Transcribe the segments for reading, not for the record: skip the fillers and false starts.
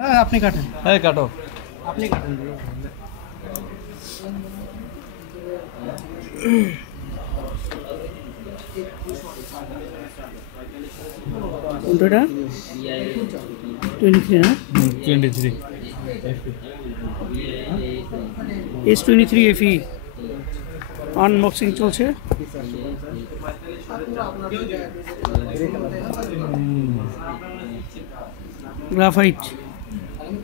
হ্যাঁ আপনি কাটেন। হ্যাঁ কাটো। আপনি কাটেন। কোনটা 23 না 23 S23 FE আনবক্সিং চলছে। গ্রাফাইট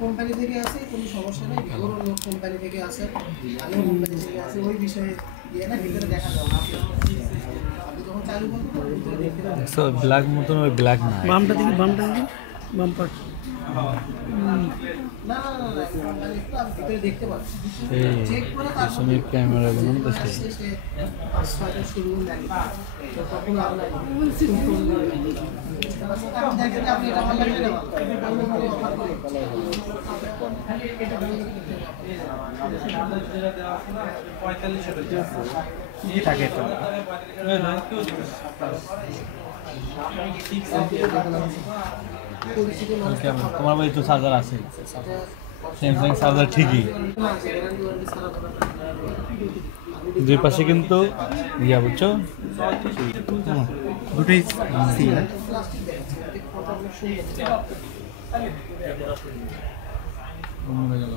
কোম্পানি থেকে আসে, কোনো সমস্যা নেই। ভালো লোক কোম্পানি থেকে আসে, ভালো কোম্পানি থেকে আসে, ওই বিষয়ে দিয়ে না ভিতরে দেখা যাবে। আপনি যখন চালু করবেন ভিতরে দেখতে পাবেন। সো ব্ল্যাক মতন ওই ব্ল্যাক না, বামটা দিকে বাম্পার না না না না, কোম্পানি তো আমি ভিতরে দেখতে পাচ্ছি। চেক করে পিছনের ক্যামেরা গুলো তো তারপর সে 5-6টা শুরু লাগে, তো তখন আপনার আপনি দেখেন আপনি এটা অনলাইনে নেবেন, এটা অনলাইনে অফার করে কি থাকে তো তোমার ভাই তো চার্জার আছে, স্যামসাং চার্জার ঠিকই, দুই পাশে কিন্তু ইয়া বুঝছো দুটোই সি না গেল।